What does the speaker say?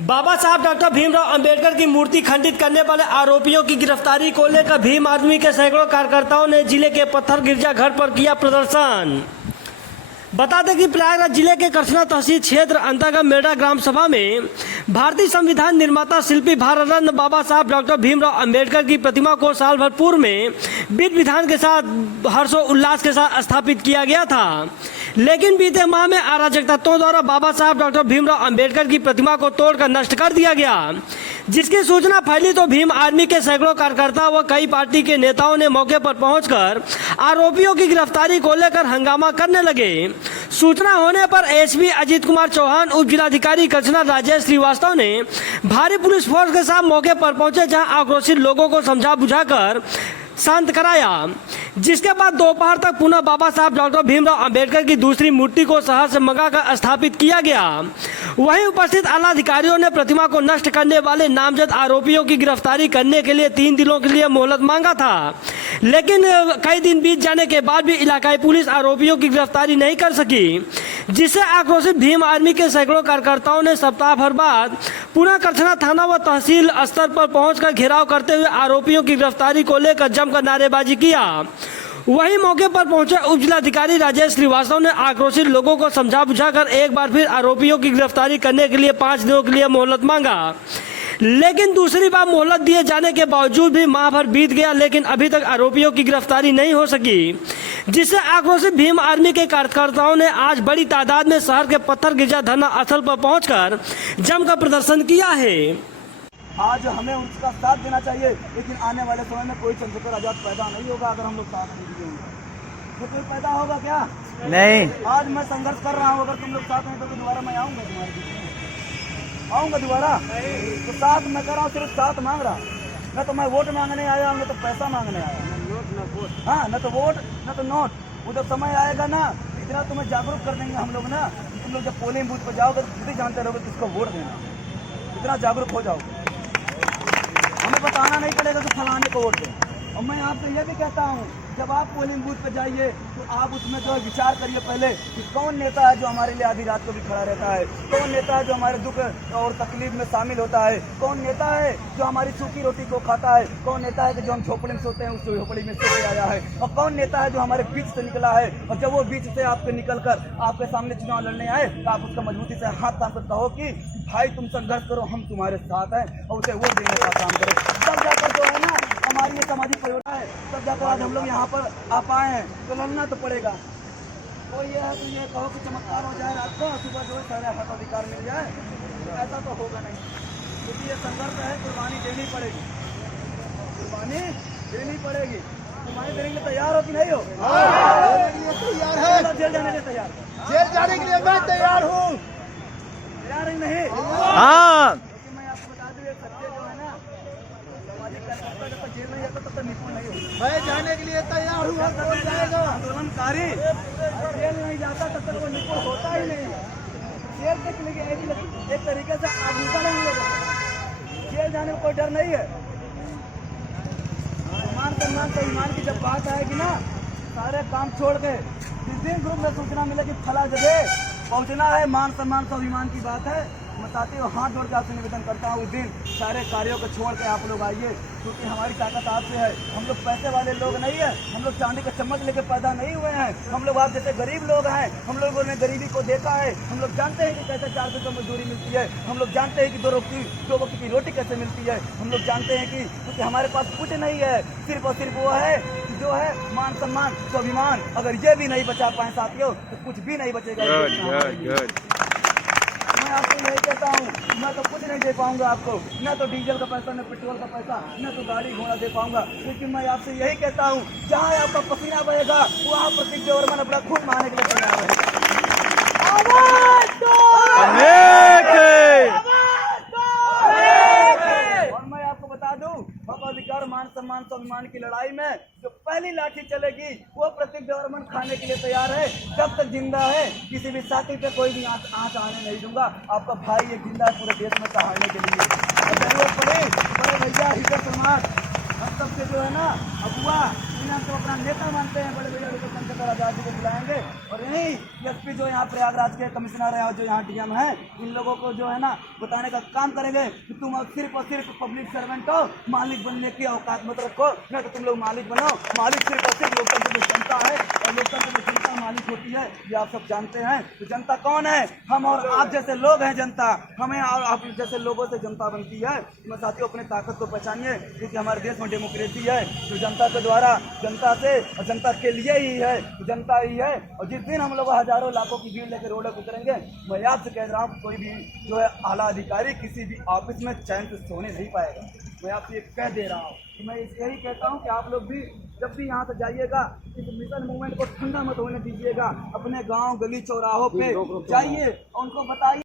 बाबा साहब डॉक्टर भीमराव अंबेडकर की मूर्ति खंडित करने वाले आरोपियों की गिरफ्तारी को लेकर भीम आदमी के सैकड़ों कार्यकर्ताओं ने जिले के पत्थर गिरजाघर पर किया प्रदर्शन। बता दें कि प्रयागराज जिले के करछना तहसील क्षेत्र अंतर्गत मेड़ा ग्राम सभा में भारतीय संविधान निर्माता शिल्पी भारत रत्न बाबा साहब डॉक्टर भीमराव अंबेडकर की प्रतिमा को साल भर पूर्व में विधि विधान के साथ हर्षोल्लास के साथ स्थापित किया गया था, लेकिन बीते माह में अराजक तत्वों द्वारा बाबा साहब डॉक्टर भीमराव अंबेडकर की प्रतिमा को तोड़कर नष्ट कर दिया गया। जिसकी सूचना फैली तो भीम आर्मी के सैकड़ों कार्यकर्ता व कई पार्टी के नेताओं ने मौके पर पहुंचकर आरोपियों की गिरफ्तारी को लेकर हंगामा करने लगे। सूचना होने पर एसपी अजीत कुमार चौहान, उप जिलाधिकारी करछना राजेश श्रीवास्तव ने भारी पुलिस फोर्स के साथ मौके पर पहुंचे, जहां आक्रोशित लोगों को समझा बुझाकर शांत कराया। जिसके बाद दोपहर तक पुनः बाबा साहब डॉक्टर भीमराव अंबेडकर की दूसरी मूर्ति को शहर से मंगाकर स्थापित किया गया। वहीं उपस्थित आला अधिकारियों ने प्रतिमा को नष्ट करने वाले नामजद आरोपियों की गिरफ्तारी करने के लिए 3 दिनों के लिए मोहलत मांगा था, लेकिन कई दिन बीत जाने के बाद भी इलाकाई पुलिस आरोपियों की गिरफ्तारी नहीं कर सकी, जिससे आक्रोशित भीम आर्मी के सैकड़ों कार्यकर्ताओं ने सप्ताह भर बाद पुनः करछना थाना व तहसील स्तर पर पहुंचकर घेराव करते हुए आरोपियों की गिरफ्तारी को लेकर जमकर नारेबाजी किया। वहीं मौके पर पहुंचे उप जिलाधिकारी राजेश श्रीवास्तव ने आक्रोशित लोगों को समझा बुझाकर एक बार फिर आरोपियों की गिरफ्तारी करने के लिए 5 दिनों के लिए मोहलत मांगा, लेकिन दूसरी बार मोहलत दिए जाने के बावजूद भी माह भर बीत गया, लेकिन अभी तक आरोपियों की गिरफ्तारी नहीं हो सकी, जिससे आक्रोशित भीम आर्मी के कार्यकर्ताओं ने आज बड़ी तादाद में शहर के पत्थर गिरजा धरना स्थल पर पहुंचकर जमकर प्रदर्शन किया है। आज हमें उनका साथ देना चाहिए, लेकिन आने वाले समय में कोई चंद्रशेखर आजाद पैदा नहीं होगा अगर हम लोग साथ नहीं दिए। तो कोई पैदा होगा क्या? नहीं। आज मैं संघर्ष कर रहा हूँ, अगर तुम लोग साथ नहीं तो दोबारा मैं आऊंगा तुम्हारे बीच में, आऊंगा दोबारा। तो साथ मैं कर रहा हूँ, सिर्फ साथ मांग रहा। न तो मैं वोट मांगने आया, न तो पैसा मांगने आया। हाँ, न तो वोट न तो नोट। वो जब समय आएगा ना, इतना तुम्हें जागरूक कर देंगे हम लोग ना, तुम लोग जब पोलिंग बूथ पर जाओगे तो खुद ही जानते रहोगे किसको वोट देना। इतना जागरूक हो जाओगे, हमें बताना नहीं पड़ेगा कि फलाने को वोट दें। और मैं आपसे यह भी कहता हूँ, जब आप पोलिंग बूथ पर जाइए तो आप उसमें जो विचार करिए पहले कि कौन नेता है जो हमारे लिए आधी रात को भी खड़ा रहता है, कौन नेता है जो हमारे दुख और तकलीफ में शामिल होता है, कौन नेता है जो हमारी सूखी रोटी को खाता है, कौन नेता है कि जो हम झोपड़ी में सोते हैं उस झोपड़ी में सोते आया है, और कौन नेता है जो हमारे बीच से निकला है। और जब वो बीच से आपके निकल कर आपके सामने चुनाव लड़ने आए तो आप उसका मजबूती से हाथ थाम कर कहो कि भाई तुम संघर्ष करो, हम तुम्हारे साथ हैं, और उसे वोट देने का काम करो। तब जाकर जो है ना हमारी ये सामाजिक परियोजना है, तब जाकर आज हम लोग यहाँ पर आ पाए हैं, तो लड़ना तो पड़ेगा। तो ये है कि ये कहो कि चमत्कार हो जाए रात को, सुबह जो है सारे हकाधिकार मिल जाए, तो ऐसा तो होगा नहीं, क्योंकि ये संघर्ष है। कुर्बानी देनी पड़ेगी, कुर्बानी देनी पड़ेगी। कुर्बानी देने के लिए तैयार हो कि नहीं हो? तैयार है। जेल जाने के लिए तैयार? जेल जाने के लिए मैं तैयार हूँ। तैयार है नहीं? हाँ। क्योंकि मैं आपको बता दूं, एक सत्य जो है ना, सामाजिक कार्यकर्ता जब तक जेल नहीं जाता तब तक निपुण नहीं होता। मैं जाने के लिए तैयार हूँ। आंदोलनकारी जेल नहीं जाता तब तक वो निपुण होता ही नहीं। जेल तक लेके एक तरीके से आजीविका नहीं होगा। जेल जाने में कोई डर नहीं है। मान सम्मान स्वाभिमान की जब बात आएगी ना, सारे काम छोड़ के जिस दिन ग्रुप में सूचना मिले कि फला जगह पहुंचना है, मान सम्मान स्वाभिमान की बात है, मैं साथी हाथ जोड़ के आपसे निवेदन करता हूँ, उस दिन सारे कार्यों को छोड़ के आप लोग आइए, क्योंकि हमारी ताकत आपसे है। हम लोग पैसे वाले लोग नहीं है, हम लोग चांदी का चम्मच लेके पैदा नहीं हुए हैं। हम लोग आप जैसे गरीब लोग हैं, हम लोगों ने गरीबी को देखा है। हम लोग जानते हैं कि कैसे 4 रुपये मजदूरी मिलती है, हम लोग जानते हैं कि 2 वक्त की रोटी कैसे मिलती है। हम लोग जानते हैं कि क्योंकि हमारे पास कुछ नहीं है, सिर्फ और सिर्फ वो है जो है मान सम्मान स्वाभिमान। अगर ये भी नहीं बचा पाए साथियों तो कुछ भी नहीं बचेगा। मैं आपको यही कहता हूँ, मैं तो कुछ नहीं दे पाऊंगा आपको, न तो डीजल का पैसा, न पेट्रोल का पैसा, न तो गाड़ी घोड़ा दे पाऊंगा, लेकिन मैं आपसे यही कहता हूँ, जहाँ आपका पसीना बहेगा वहाँ प्रतीक देवरमन अपना खून मारने के लिए तैयार है। और मैं आपको बता दूं, हक अधिकार मान सम्मान स्वाभिमान की लड़ाई में जो पहली लाठी चलेगी वो प्रतीक देवरमन खाने के लिए तैयार है। जब तक जिंदा है किसी भी साथी पे कोई भी आँच आने नहीं दूंगा। आपका भाई ये जिंदा है पूरे देश में सहारने के लिए। जरूरत पड़े बड़े भैया हिजर समाज हम सबके जो है ना अगुआ इसलिए हम तो अपना नेता मानते हैं, बड़े भैया चंद्रशेखर आजाद जी को बुलाएंगे और यही एसपी जो यहाँ प्रयागराज के कमिश्नर है और जो यहाँ डीएम है, इन लोगों को जो है ना बताने का काम करेंगे कि तुम और सिर्फ पब्लिक सर्वेंट हो, मालिक बनने की औकात मत रखो, नहीं तो तुम लोग मालिक बनो। मालिक सिर्फ और सिर्फ लोकतंत्र में जनता है और लोकतंत्र में जनता मालिक होती है, ये आप सब जानते हैं। तो जनता कौन है? हम और आप जैसे लोग हैं जनता, हमें और आप जैसे लोगों से जनता बनती है। मैं साथियों अपने ताकत को पहचानिए, क्योंकि हमारे देश में डेमोक्रेसी है जो जनता के द्वारा, जनता से और जनता के लिए ही है, तो जनता ही है। और जिस दिन हम लोग हजारों लाखों की भीड़ लेकर रोड पर उतरेंगे, मैं आपसे कह रहा हूँ कोई भी जो है आला अधिकारी किसी भी ऑफिस में चैन से सोने नहीं पाएगा। मैं आपसे ये कह दे रहा हूँ कि मैं यही कहता हूँ कि आप लोग भी जब भी यहाँ से जाइएगा इस मिशन मूवमेंट को ठंडा मत होने दीजिएगा। अपने गांव गली चौराहों पे जाइए और उनको बताइए।